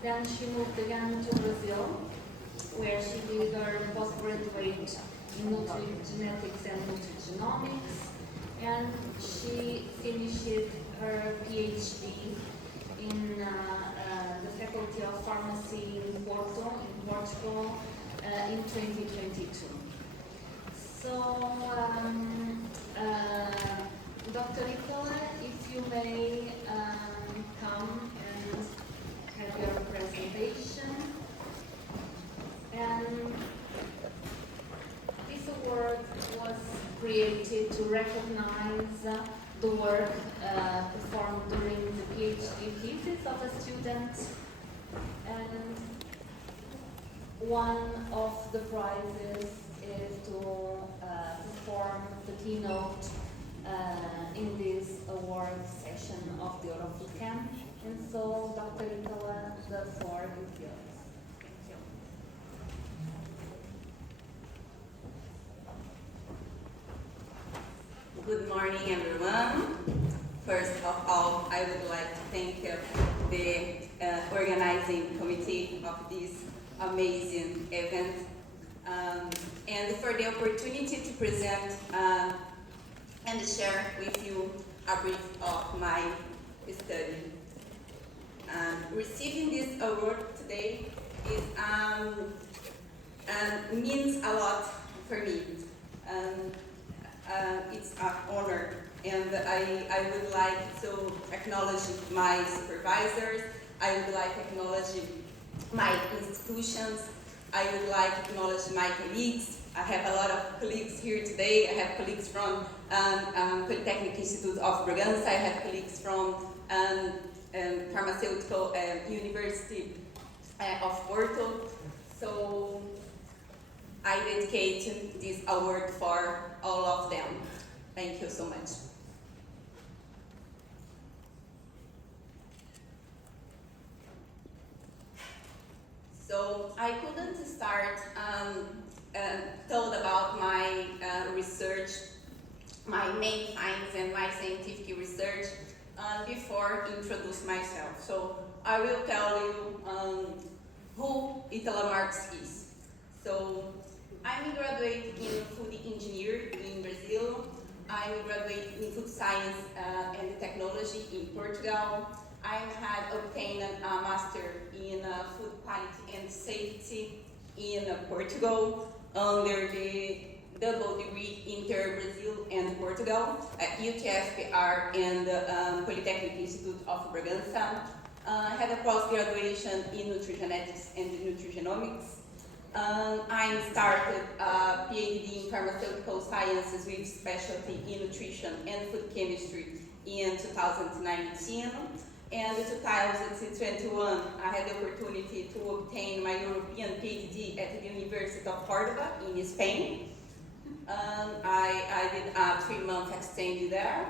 Then she moved again to Brazil, where she did her postgraduate in nutrigenetics and nutrigenomics, and she finished her PhD in the Faculty of Pharmacy in Porto, in Portugal, in 2022. So, Dr. Ítala, if you may come and have your presentation. And this award was created to recognize the work performed during the PhD thesis of a student, and one of the prizes is to perform the keynote in this award session of the EuroFoodChem. And so, Dr. Ítala, the floor is yours. Good morning, everyone. First of all, I would like to thank the organizing committee of this amazing event and for the opportunity to present and share with you a brief of my study. Receiving this award today is means a lot for me. It's an honor, and I would like to acknowledge my supervisors. I would like to acknowledge my institutions. I would like to acknowledge my colleagues. I have a lot of colleagues here today. I have colleagues from Polytechnic Institute of Bragança. I have colleagues from Pharmaceutical University of Porto. So I dedicate this award for all of them. Thank you so much. So I couldn't start told about my research, my main finds and my scientific research before introduce myself. So I will tell you who Ítala Marx is. So I'm a graduate in food engineer in Brazil. I'm a graduate in food science and technology in Portugal. I had obtained a master in food quality and safety in Portugal under the double degree inter-Brazil and Portugal at UTFPR and Polytechnic Institute of Bragança. I had a post-graduation in nutrigenetics and nutrigenomics. I started a PhD in pharmaceutical sciences with specialty in nutrition and food chemistry in 2019. And in 2021, I had the opportunity to obtain my European PhD at the University of Córdoba in Spain. I did a 3-month exchange there.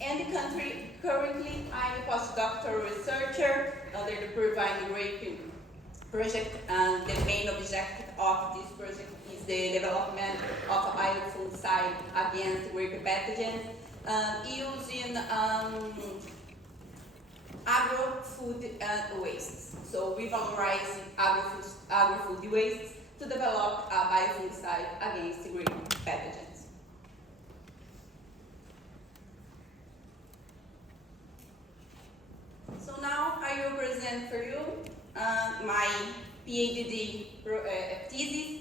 And currently, I'm a postdoctoral researcher under the Provine Grape project, and the main objective of this project is the development of a biofungicide against grape pathogens using agro-food wastes. So we valorize agro-food wastes to develop a biofungicide against grape pathogens. So now I will present for you my PhD thesis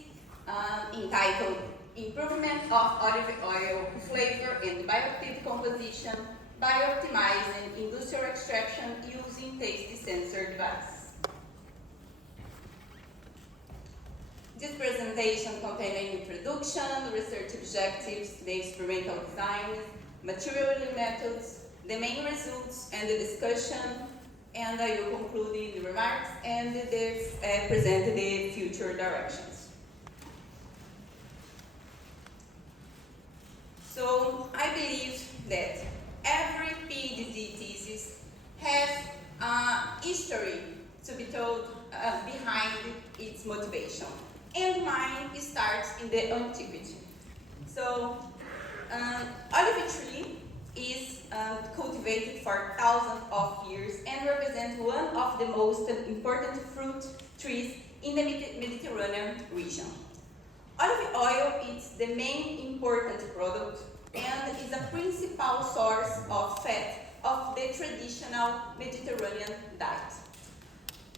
entitled Improvement of Olive Oil Flavor and Bioactive Composition by Optimizing Industrial Extraction Using Taste Sensor Devices. This presentation contains an introduction, research objectives, the experimental designs, material methods, the main results, and the discussion, and I will conclude in the remarks and present the future directions. So I believe that every PhD thesis has a history to be told behind its motivation, and mine starts in the antiquity. So olive tree is cultivated for thousands of years and represents one of the most important fruit trees in the Mediterranean region. Olive oil is the main important product and is a principal source of fat of the traditional Mediterranean diet.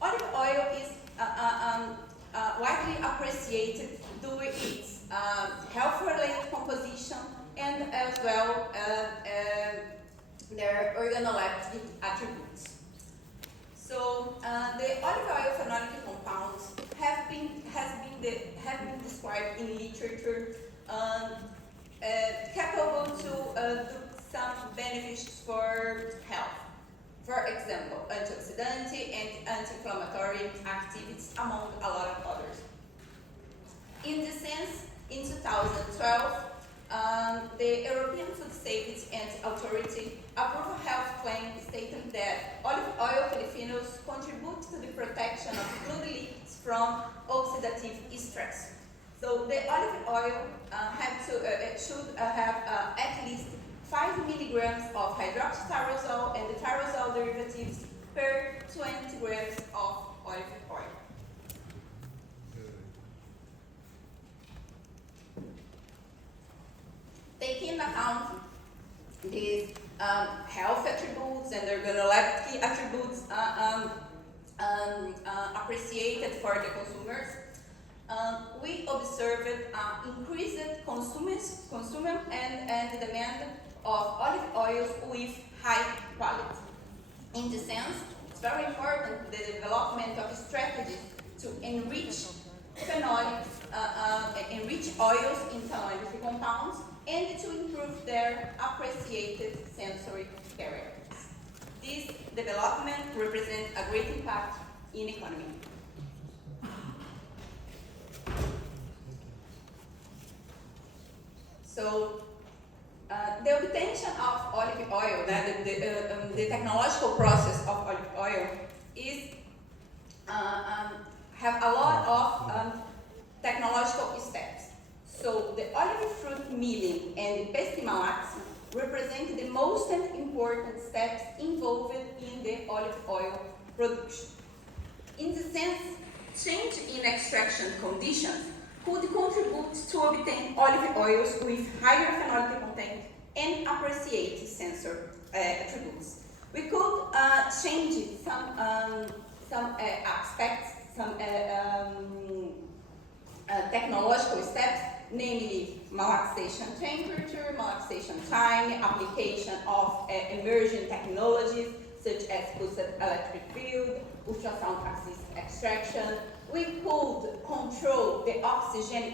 Olive oil is widely appreciated due to its health-related composition and as well their organoleptic attributes. So the olive oil phenolic compounds have been described in literature capable to do some benefits for health. For example, antioxidant and anti-inflammatory activities, among a lot of others. In this sense, in 2012, the European Food Safety and Authority approved a health claim stating that olive oil polyphenols contribute to the protection of blood lipids from oxidative stress. So the olive oil should have at least 5 milligrams of hydroxytyrosol and the tyrosol derivatives per 20 grams of olive oil. Taking into account these health attributes and organoleptic attributes appreciated for the consumers, we observed increased consumption and demand of olive oils with high quality. In this sense, it's very important the development of strategies to enrich phenolics, enrich oils in phenolic compounds, and to improve their appreciated sensory characters. This development represents a great impact in economy. So, the obtention of olive oil, the technological process of olive oil is have a lot of technological steps. So the olive fruit milling and the pestimalaxin represent the most important steps involved in the olive oil production. In the sense, change in extraction conditions could contribute to obtain olive oils with higher phenolic content and appreciate sensory attributes. We could change some aspects, some technological steps, namely malaxation temperature, malaxation time, application of emerging technologies such as pulsed electric field, ultrasound axis extraction. We could control the oxygen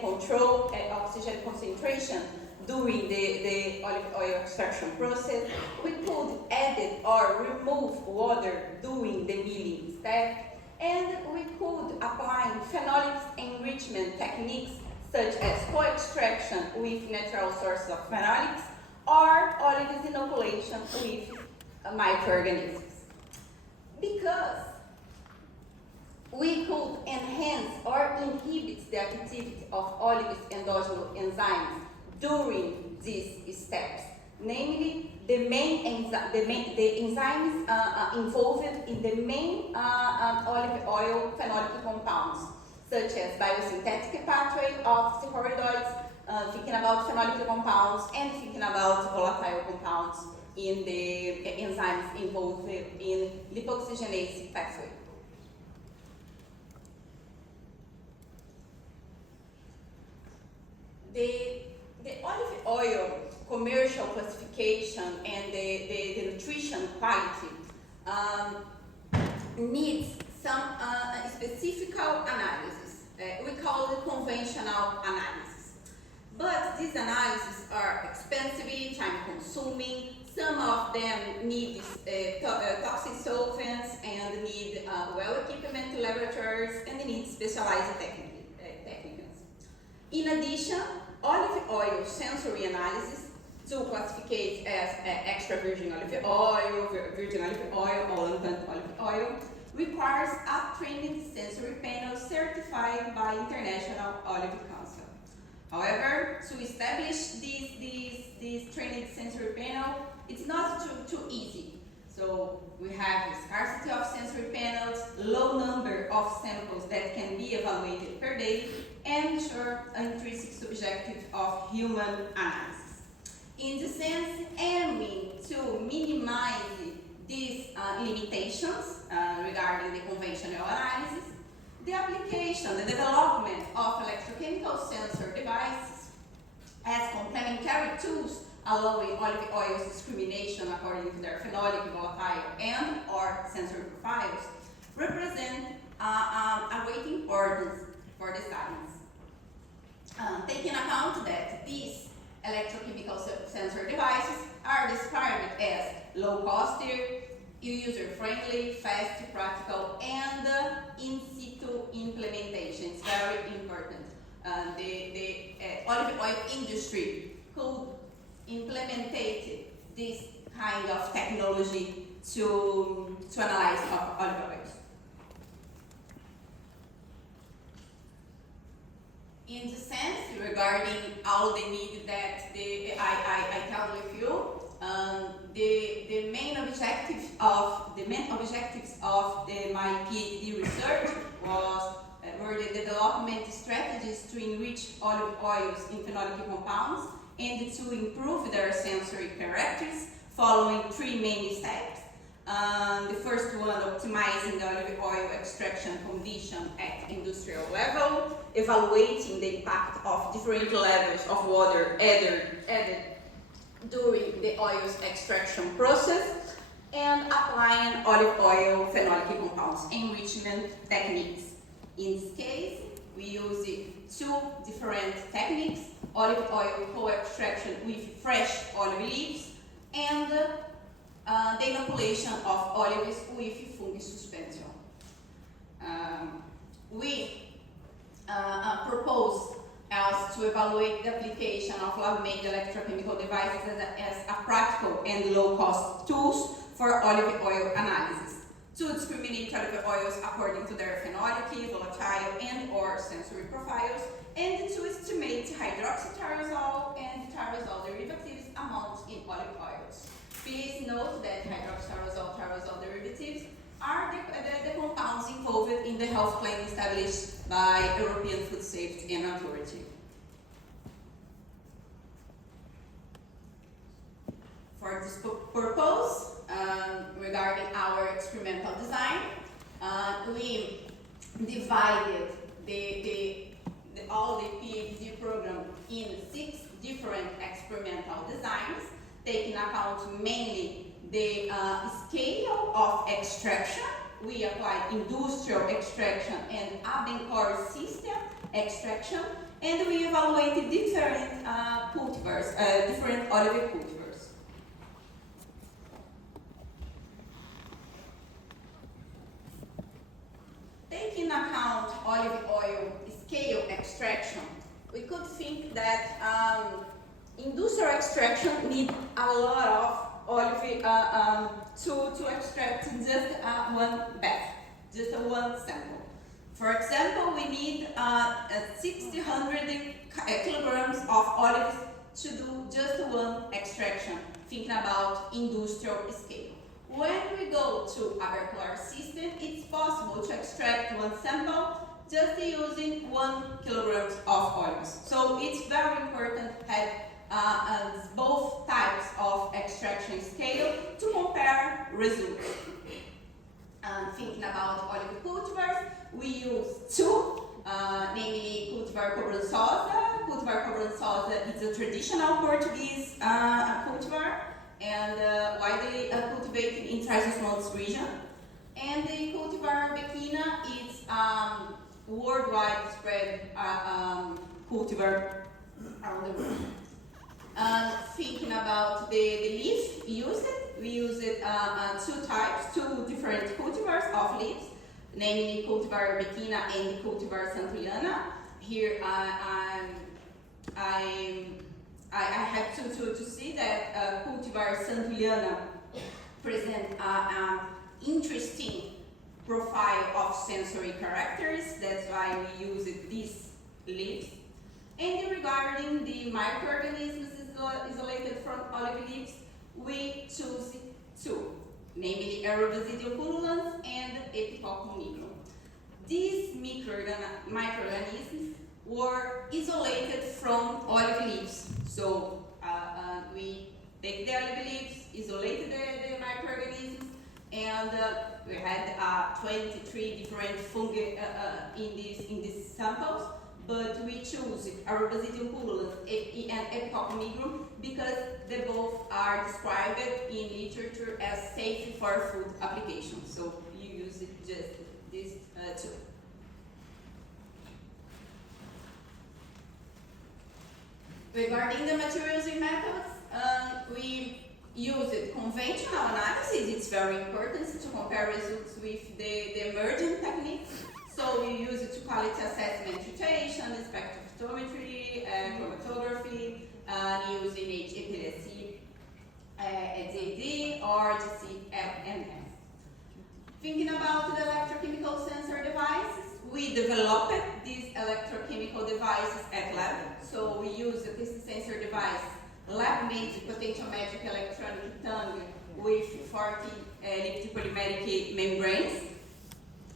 concentration during the olive oil extraction process. We could add or remove water during the milling step. And we could apply phenolics enrichment techniques such as co-extraction with natural sources of phenolics or olive inoculation with microorganisms. Because we could enhance or inhibit the activity of olive endogenous enzymes during these steps, namely the enzymes involved in the main olive oil phenolic compounds, such as biosynthetic pathway of steroids, thinking about phenolic compounds, and thinking about volatile compounds in the enzymes involved in lipoxygenase pathway. The olive oil commercial classification and the nutrition quality needs some specific analysis. We call it conventional analysis. But these analyses are expensive, time-consuming. Some of them need toxic solvents and need well-equipped laboratories and need specialized techniques. In addition, olive oil sensory analysis to classify as extra virgin olive oil, virgin olive oil, or unplanted olive oil requires a trained sensory panel certified by International Olive Council. However, to establish this trained sensory panel, it's not too easy. So we have a scarcity of sensory panels, low number of samples that can be evaluated per day, and sure, intrinsic subjective of human analysis. In the sense, aiming to minimize these limitations regarding the conventional analysis, the application, the development of electrochemical sensor devices as complementary tools allowing olive oil's discrimination according to their phenolic, volatile, and or sensory profiles represent a great importance for the science. Taking account that these electrochemical sensor devices are described as low-cost, user-friendly, fast, practical, and in situ implementation. It's very important. The olive oil industry could implement this kind of technology to analyze olive oils. In the sense regarding all the need that I tell with you, the main objectives of my PhD research were the development strategies to enrich olive oils in phenolic compounds and to improve their sensory characters following three main steps. The first one, optimizing the olive oil extraction condition at industrial level, evaluating the impact of different levels of water added during the oil's extraction process, and applying olive oil phenolic compounds enrichment techniques. In this case, we use two different techniques: olive oil co-extraction with fresh olive leaves and the inoculation of olives with fungi suspension. We propose as to evaluate the application of lab-made electrochemical devices as a practical and low-cost tools for olive oil analysis, to discriminate olive oils according to their phenolic, volatile, and or sensory profiles, and to estimate hydroxytyrosol and tyrosol derivatives amounts in olive oils. Please note that hydroxytyrosol, tyrosol derivatives are the compounds involved in the health claim established by European Food Safety and Authority. For this purpose, regarding our experimental design, we divided all the PhD program in 6 different experimental designs, taking account mainly the scale of extraction. We applied industrial extraction and Abencore system extraction, and we evaluated different cultivars, different olive cultivars. Taking account olive oil scale extraction, we could think that industrial extraction need a lot of olive to extract just one batch, just one sample. For example, we need 600 kilograms of olives to do just one extraction, thinking about industrial scale. When we go to Abencore system, it's possible to extract one sample just using 1 kilogram of olives. So it's very important to have both types of extraction scale to compare results. Thinking about olive cultivars, we use 2, namely cultivar cobrançosa. Cultivar cobrançosa is a traditional Portuguese cultivar and widely cultivated in Trás-os-Montes region. And the cultivar bequina is worldwide spread cultivar around the world. Thinking about the leaf used, we used 2 different cultivars of leaves, namely cultivar bequina and cultivar santuliana. Here I have to see that cultivar santuliana present an interesting profile of sensory characters. That's why we use these leaves. And regarding the microorganisms isolated from olive leaves, we choose two, namely aerobasidium pullulans and Epicoccus micro. These microorganisms were isolated from olive leaves. So we take the olive leaves, isolated the microorganisms, and we had 23 different fungi in these samples. But we choose aerobasidium pullulans and Epicoccus micro because they both are described in literature as safe for food applications. So you use just these two. Regarding the materials and methods, we used conventional analysis. It's very important to compare results with the emerging techniques. So we use it to quality assessment filtration, spectrophotometry, chromatography, using HPLC, ZD, or GCMS. Thinking about the electrochemical sensor devices, we developed these electrochemical devices at lab. So we use this sensor device, lab-made potentiometric electronic tongue with 40 lipid polymeric membranes.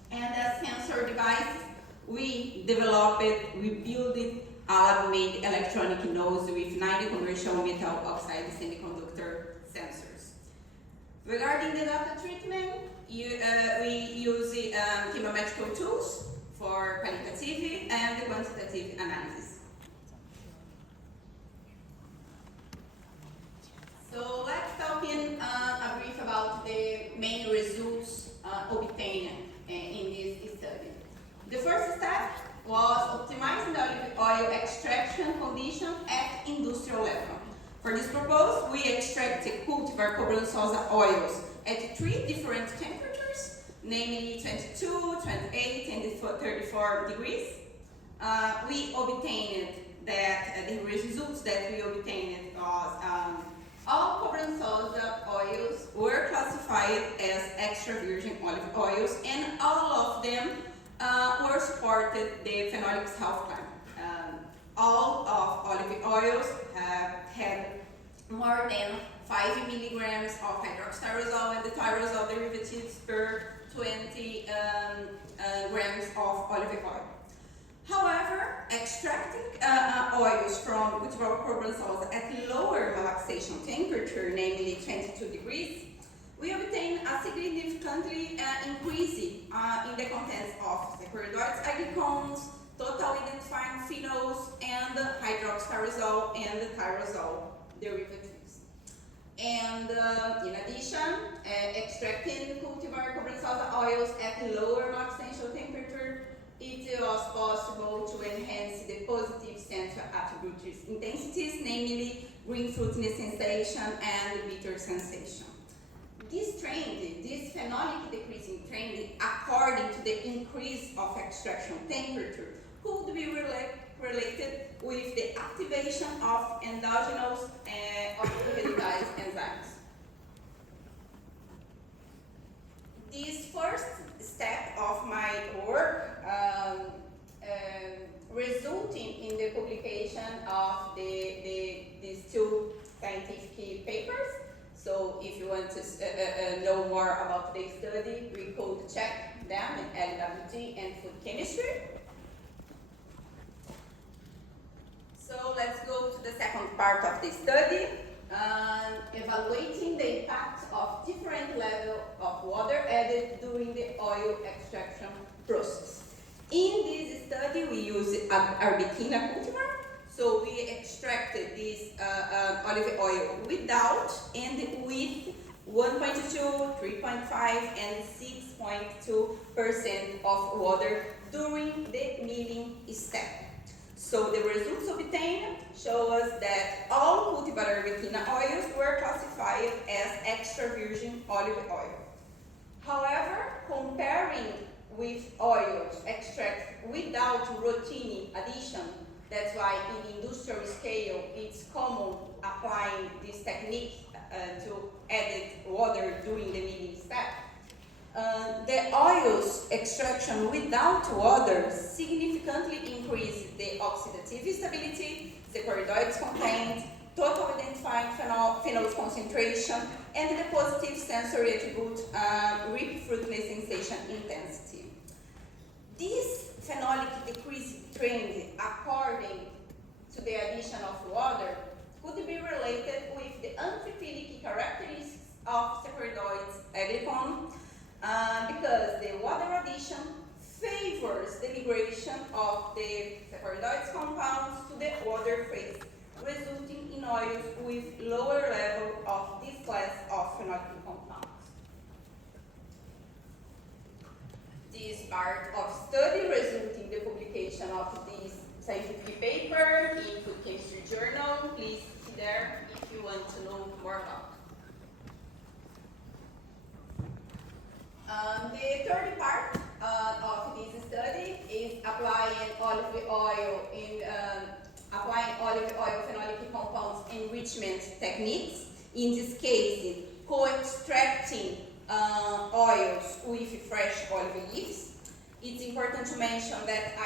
And as sensor devices, we developed, we built a lab-made electronic nose with 90 commercial metal oxide semiconductor sensors. Regarding the data treatment, we use chemometrical tools for qualitative and quantitative analysis. So let's talk in a brief about the main results obtained in this study. The first step was optimizing the olive oil extraction condition at industrial level. For this purpose, we extracted cultivar cobrançosa oils at 3 different temperatures, namely 22, 28, and 34 degrees. We obtained that the results that we obtained was all cobrançosa oils were classified as extra virgin olive oils, and all of them were supported the phenolics health claim. All of olive oils have had more than 5 milligrams of hydroxytyrosol and the tyrosol derivatives per 20 grams of olive oil. However, extracting oils from cultivar cobrançosa at lower relaxation temperature, namely 22 degrees, we obtain a significantly increase in the contents of saccharidoids, glycones, total identifying phenols, and hydroxytyrosol and tyrosol derivatives. And in addition, extracting cultivar cobrançosa oils at lower maximum temperature, it was possible to enhance the positive central attributes intensities, namely green fruitiness sensation and bitter sensation. This trend, this phenolic decreasing trend, according to the increase of extraction temperature, could be related with the activation of endogenous oxidase enzymes. This first step of my work resulting in the publication of these two scientific papers. So if you want to know more about the study, we could check them in LWT and food chemistry. So let's go to the second part of the study, evaluating the impact of different levels of water added during the oil extraction process. In this study, we use Arbequina cultivar. So we extracted this olive oil without and with 1.2, 3.5, and 6.2% of water during the milling step. So the results obtained show us that all cultivar Arbequina oils were classified as extra virgin olive oil. However, comparing with oils extracted without routine addition, that's why in industrial scale it's common applying this technique to added water during the milling step. The oils extraction without water significantly increased the oxidative stability, saccharidoids content, total identifying phenols concentration, and the positive sensory attribute, rip fruitless sensation intensity. This phenolic decrease trend, according to the addition of water, could be related with the amphiphilic characteristics of saccharidoids agglicon, because the water addition favors the migration of the saccharidoids compounds to the water phase, resulting in oils with lower level of this class of phenolic compounds. This part of study resulted in the publication of this scientific paper in Food Chemistry Journal. Please see there if you want to know more about it. The third part of this study is applying olive oil phenolic compounds enrichment techniques. In this case, co-extracting oils with fresh olive leaves. It's important to mention that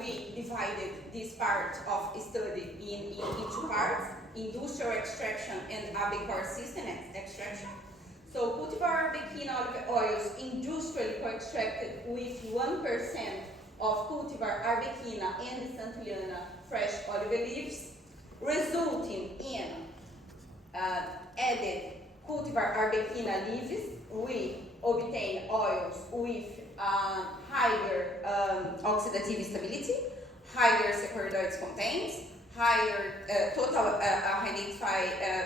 we divided this part of study in two parts: industrial extraction and Abencore system extraction. So cultivar Arbequina olive oils industrially co-extracted with 1% of cultivar Arbequina and Santuliana fresh olive leaves, resulting in added cultivar Arbequina leaves. We obtain oils with higher oxidative stability, higher saccharidoids contents, higher total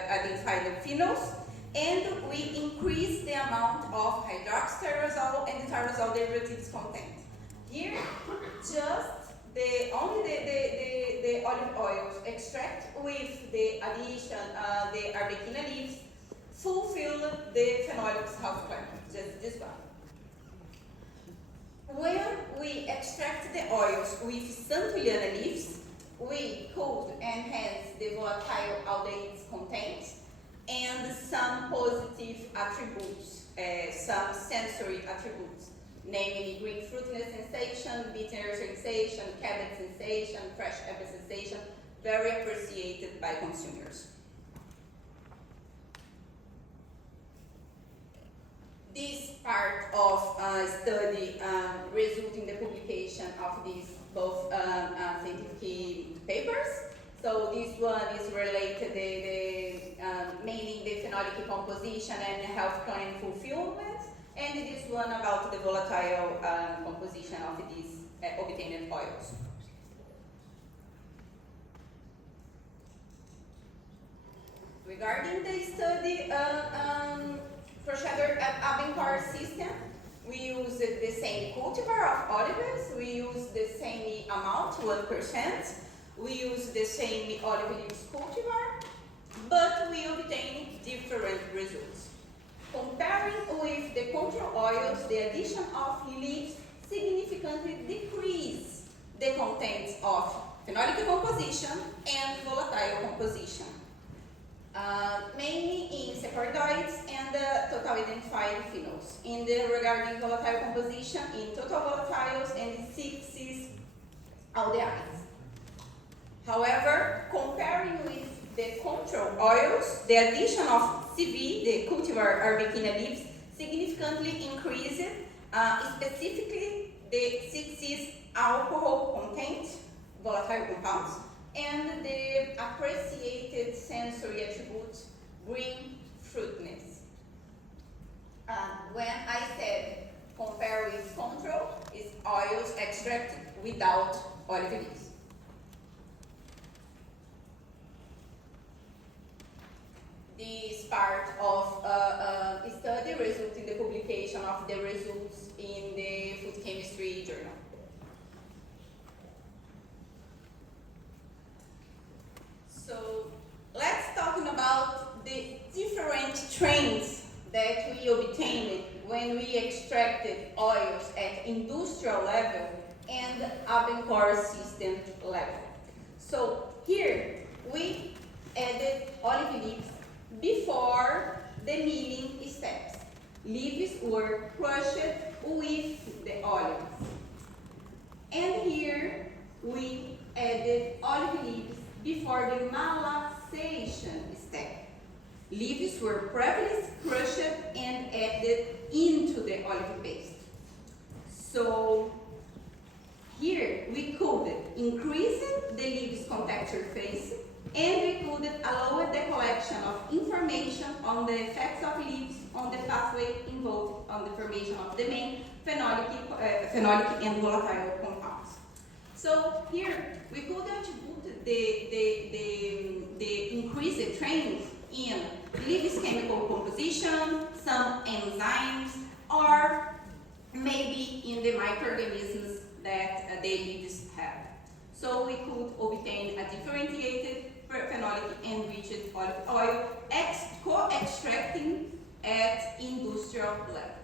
identified phenols, and we increase the amount of hydroxytyrosol and tyrosol derivatives content. Here, just the olive oils extract with the addition the Arbequina leaves fulfill the phenolics half-life, just this one. When we extract the oils with Santuliana leaves, we could enhance the volatile aldehydes content and some positive attributes, some sensory attributes, namely green fruitiness sensation, bitter sensation, cabbage sensation, fresh apple sensation, very appreciated by consumers. This part of study resulted in the publication of these both scientific papers. So this one is related mainly the phenolic composition and health plan fulfillment, and this one about the volatile composition of these obtained oils. Regarding the study procedure at Abencore system, we use the same cultivar of olives, we use the same amount, 1%, we use the same olive leaves cultivar, but we obtain different results. Comparing with the control oils, the addition of leaves significantly decrease the contents of phenolic composition and volatile composition. Mainly in saccharidoids and total identified phenols. Regarding volatile composition, in total volatiles and 6 aldehydes. However, comparing with the control oils, the addition of CV, the cultivar Arbequina leaves, significantly increased, specifically the 6 alcohol content, volatile compounds, and the appreciated sensory attribute, green fruitiness. When I said compare with control, is oils extracted without olive leaves. This part of study resulted in the publication of the results in the Food Chemistry Journal. So let's talk about the different trends that we obtained when we extracted oils at industrial level and Abencore system level. So here we added olive leaves before the milling steps. Leaves were crushed with the olives. And here we added olive leaves before the malaxation leaves were previously crushed and added into the olive paste. So here we could increase the leaves contact surface, and we could allow the collection of information on the effects of leaves on the pathway involved on the formation of the main phenolic and volatile compounds. So here we could attribute the increased trends in leaves chemical composition, some enzymes, or maybe in the microorganisms that the leaves have. So we could obtain a differentiated phenolic enriched olive oil co-extracting at industrial level.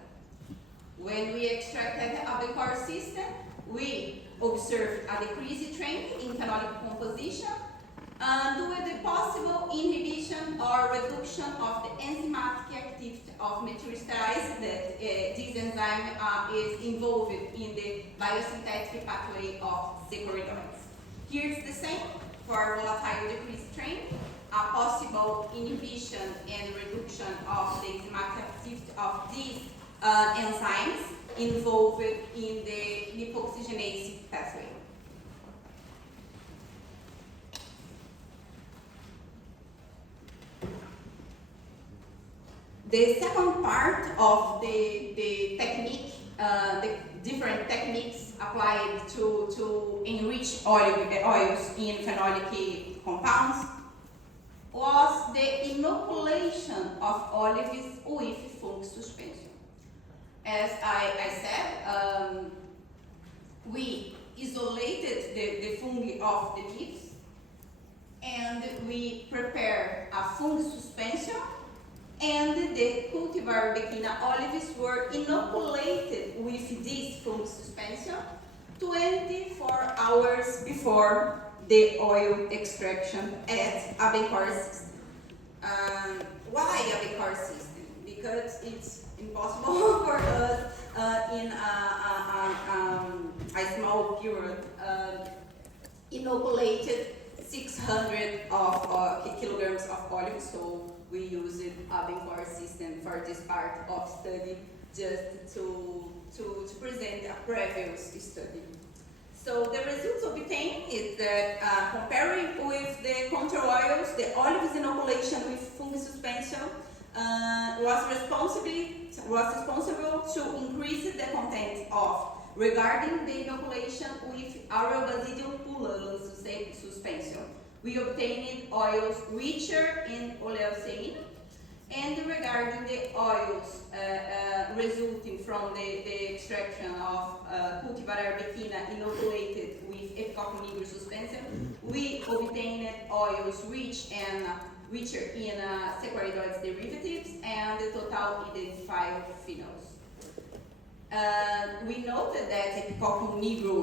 When we extracted a Abekar system, we observed a decreased trend in phenolic composition due to the possible inhibition or reduction of the enzymatic activity of methylesterase, that this enzyme is involved in the biosynthetic pathway of saccharidoids. Here's the same for volatile decreased trend, a possible inhibition and reduction of the enzymatic activity of these enzymes involved in the lipoxygenase pathway. The second part of the technique, the different techniques applied to enrich oils in phenolic compounds, was the inoculation of olives with fungus suspension. As I said, we isolated the fungi of the leaves, and we prepare a fungus suspension, and the cultivar Arbequina olives were inoculated with this fungus suspension 24 hours before the oil extraction at Abekar system. Why Abekar system? Because it's impossible for us in a small period inoculated 600 kilograms of olives, so we used Abekar system for this part of study just to present a previous study. So the results obtained is that comparing with the control oils, the olives inoculation with fungus suspension was responsible to increase the content of, regarding the inoculation with Aerobasidium pullulans suspension. We obtained oils richer in oleocein, and regarding the oils resulting from the extraction of cultivar Arbequina inoculated with Epicoccus nigra suspension, we obtained oils richer in saccharidoids derivatives and the total identified phenols. We noted that Epicoccus nigra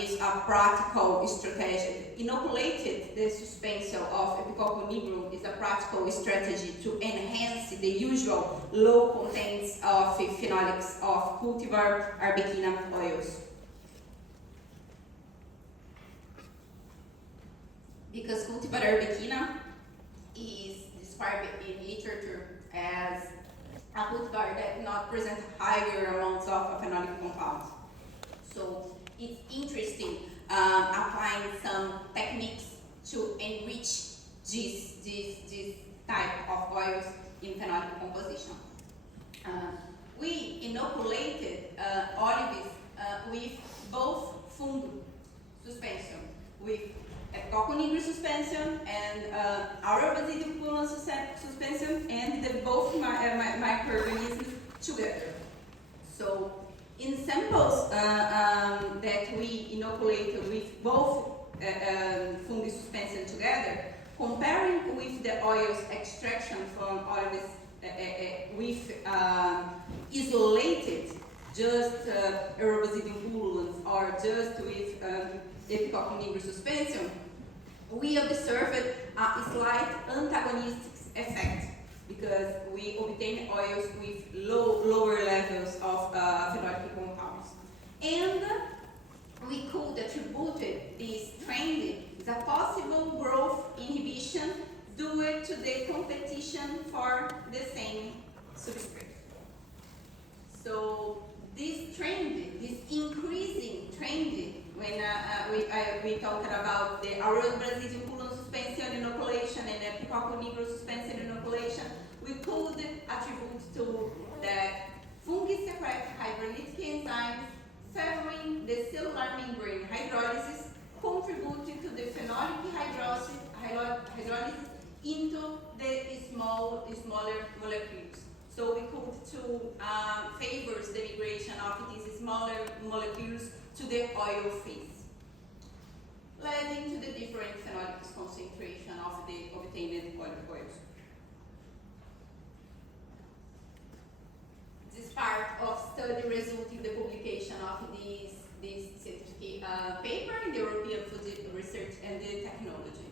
is a practical strategy. Inoculated the suspension of Epicoccus nigra is a practical strategy to enhance the usual low contents of phenolics of cultivar Arbequina oils. Because cultivar Arbequina is described in literature as a cultivar that not present higher amounts of phenolic compounds. So it's interesting applying some techniques to enrich this type of oils in phenolic composition. We inoculated olives with both fungal suspension, with Epicoccus nigra suspension and Aerobasidium pullulans suspension, and the both microorganisms together. So in samples that we inoculated with both fungi suspension together, comparing with the oils extraction from olives with isolated, just Aerobasidium pullulans or just with Epicoccus nigra suspension, we observed a slight antagonistic effect because we obtained oils with lower levels of phenolic compounds. And we could attribute this trend as a possible growth inhibition due to the competition composition for the same substrate. So this trend, this increasing trend, when we talked about the Aurora Brazilian Pulon suspension inoculation and Epicoccus nigro suspension inoculation, we could attribute to that fungi secrete hydrolytic enzymes favoring the cellular membrane hydrolysis, contributing to the phenolic hydrolysis into the smaller molecules. So we could favors the migration of these smaller molecules to the oil phase, leading to the different phenolic concentration of the obtained olive oils. This part of study resulted in the publication of this scientific paper in the European Food Research and Technology.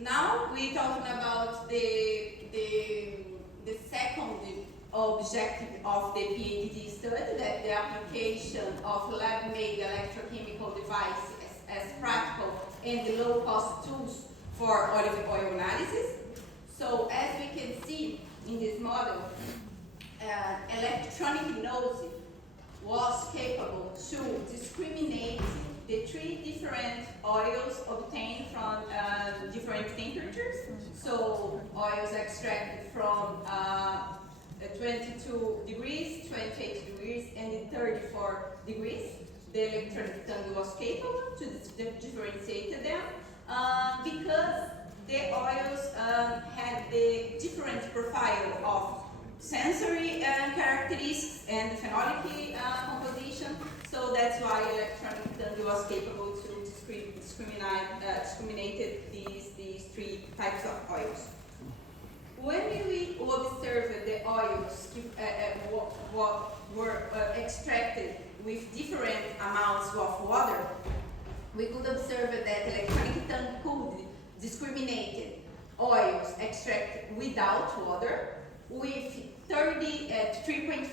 Now we're talking about the second objective of the PhD study, that the application of lab-made electrochemical devices as practical and low-cost tools for olive oil analysis. So as we can see in this model, electronic nose was capable to discriminate the three different oils obtained from different temperatures. So oils extracted from 22 degrees, 28 degrees, and 34 degrees. The electronic tongue was capable to differentiate them because the oils had the different profile of sensory characteristics and phenolic composition. So that's why electronic tongue was capable to discriminate these three types of oils. When we observed the oils what were extracted with different amounts of water, we could observe that electronic tongue could discriminate oils extracted without water with 3.5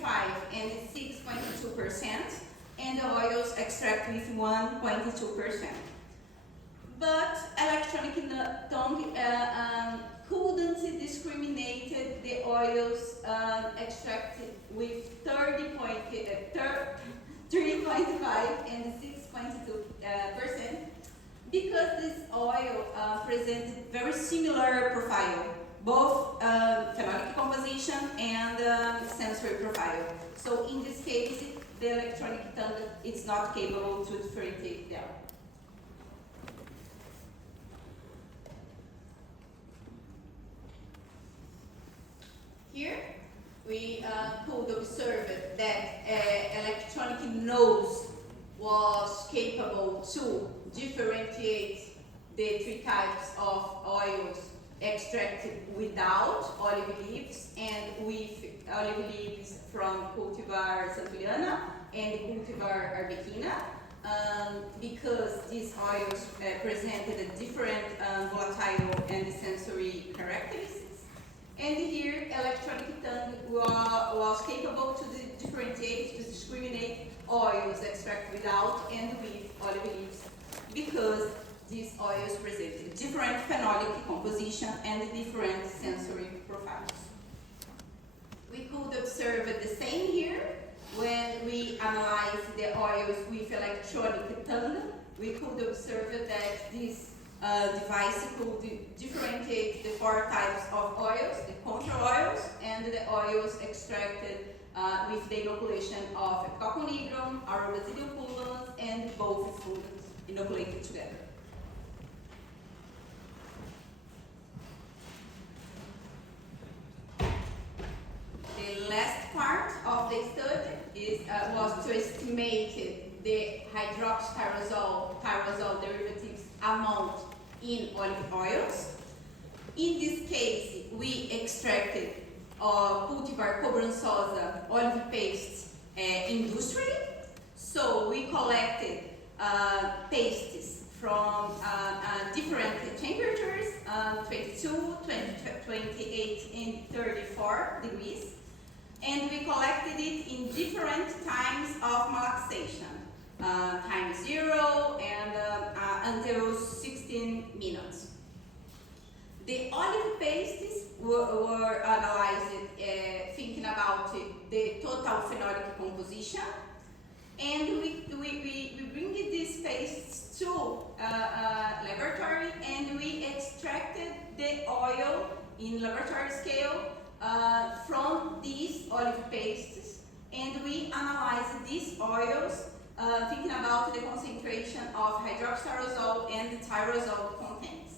and 6.2%, and the oils extracted with 1.2%. But electronic tongue couldn't discriminate the oils extracted with 3.5 and 6.2%, because this oil presented very similar profile, both phenolic composition and sensory profile. So in this case, the electronic tongue is not capable to differentiate them. Here we could observe that electronic nose was capable to differentiate the three types of oils extracted without olive leaves and with olive leaves from cultivar Santuliana and cultivar Arbequina, because these oils presented a different volatile and sensory characteristics. And here, electronic tongue was capable to differentiate, to discriminate oils extracted without and with olive leaves, because these oils present different phenolic composition and different sensory profiles. We could observe the same here when we analyze the oils with electronic tongue. We could observe that this device could differentiate the four types of oils, the control oils and the oils extracted with the inoculation of Epicoccus nigrum, Aurora pulons, and both foods inoculated together. The last part of the study was to estimate the hydroxytyrosol derivatives amount in olive oils. In this case, we extracted cultivar cobrançosa olive paste industrially. So we collected pastes from different temperatures, 22, 28, and 34 degrees. And we collected it in different times of malaxation, time 0 and until 60 16 minutes. The olive pastes were analyzed thinking about the total phenolic composition, and we bring these pastes to laboratory, and we extracted the oil in laboratory scale from these olive pastes, and we analyzed these oils thinking about the concentration of hydroxytyrosol and tyrosol contents.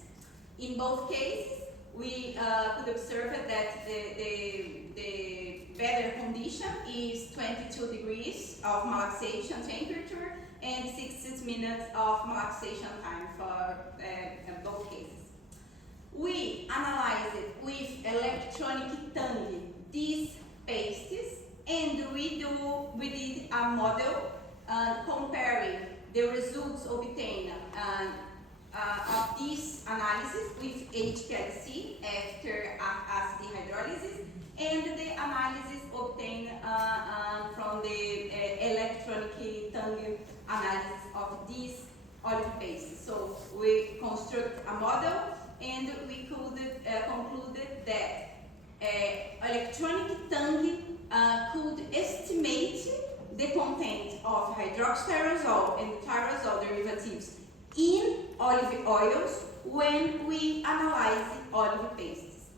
In both cases, we could observe that the better condition is 22 degrees of malaxation temperature and 60 minutes of malaxation time for both cases. We analyzed it with electronic tongue these pastes, and we did a model comparing the results obtained of this analysis with HPLC after acid hydrolysis, and the analysis obtained from the electronic tongue analysis of these olive pastes. So we construct a model, and we could conclude that electronic tongue could estimate the content of hydroxytyrosol and tyrosol derivatives in olive oils when we analyze olive pastes.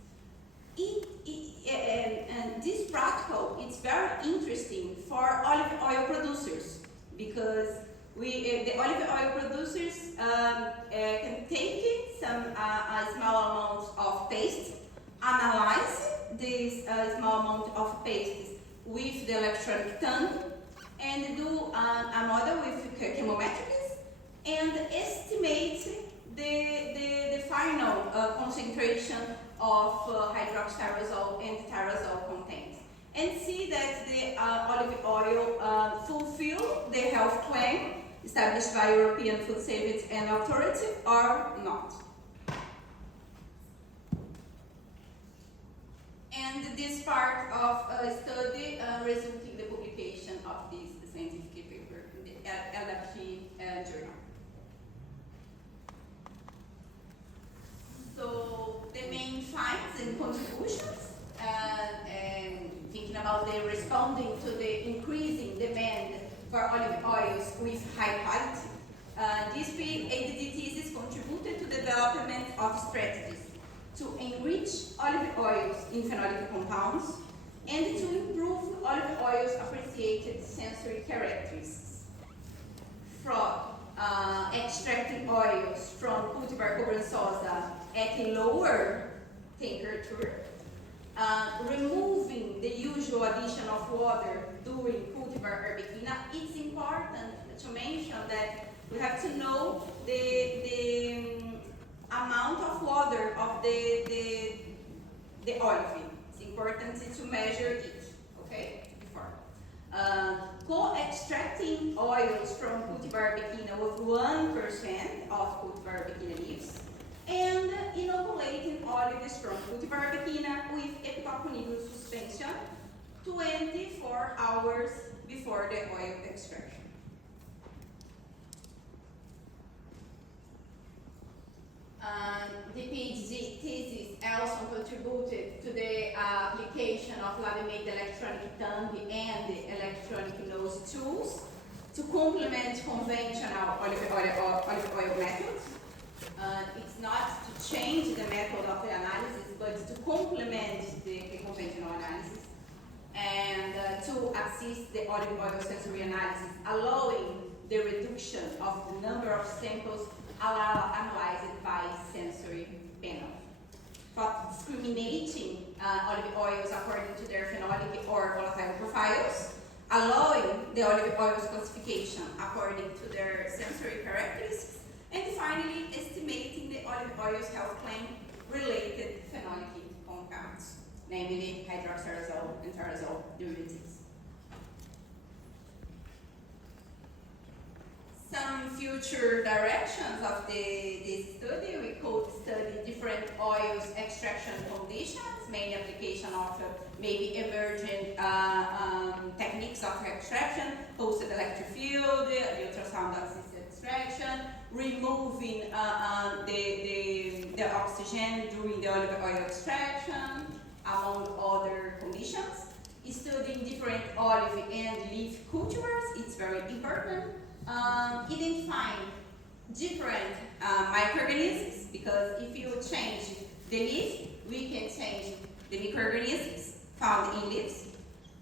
And this protocol is very interesting for olive oil producers, because the olive oil producers can take some a small amount of paste, analyze this small amount of paste with the electronic tongue, and do a model with chemometrics, and estimate the final concentration of hydroxytyrosol and tyrosol contents, and see that the olive oil fulfill the health claim established by European Food Safety and Authority or not. And this part of a study resulted in the publication of this scientific paper in the LFG journal. So the main finds and contributions, and thinking about the responding to the increasing demand for olive oils with high quality, this PhD thesis contributed to the development of strategies to enrich olive oils in phenolic compounds, and to improve olive oil's appreciated sensory characteristics. From extracting oils from cultivar cobrançosa at a lower temperature, removing the usual addition of water during cultivar arbequina. It's important to mention that we have to know the amount of water of the olive. It's important to measure it, okay? Before. Co-extracting oils from cultivar arbequina with 1% of cultivar arbequina leaves, and inoculating olives from cultivar arbequina with epitoponidyl suspension 24 hours before the oil extraction. The PhD thesis also contributed to the application of lab-made electronic tongue and electronic nose tools to complement conventional olive oil methods. It's not to change the method of the analysis, but to complement the conventional analysis, and to assist the olive oil sensory analysis, allowing the reduction of the number of samples analyzed by sensory panel. For discriminating olive oils according to their phenolic or volatile profiles, allowing the olive oils classification according to their sensory characteristics, and finally estimating the olive oil's health claim related phenolic compounds, namely hydroxytyrosol and tyrosol derivatives. Some future directions of this study: we could study different oils extraction conditions, main application of maybe emerging techniques of extraction, posted electric field, ultrasound assisted extraction, removing the oxygen during the olive oil extraction, among other conditions. Studying different olive and leaf cultures, it's very important. Identifying different microorganisms, because if you change the leaf, we can change the microorganisms found in leaves.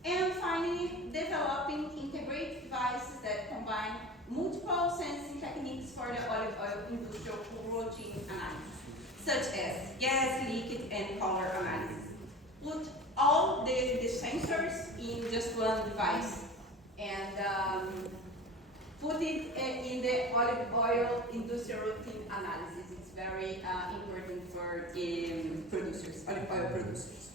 And finally, developing integrated devices that combine multiple sensing techniques for the olive oil industrial protein analysis, such as gas, liquid, and color analysis. Put all the sensors in just one device and put it in the olive oil industrial routine analysis. It's very important for producers, olive oil producers.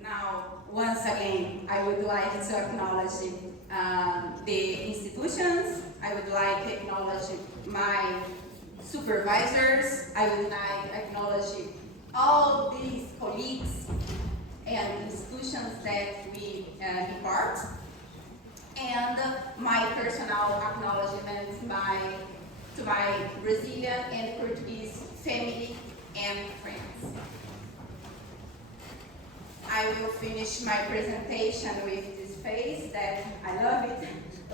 Now, once again, I would like to acknowledge the institutions. I would like to acknowledge my supervisors. I would like to acknowledge all these colleagues and institutions that we report. And my personal acknowledgement to my Brazilian and Portuguese family and friends. I will finish my presentation with this phrase that I love it.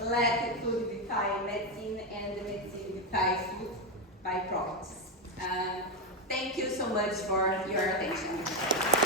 Let food vitae medicine and medicine vitae food by products. Thank you so much for your attention.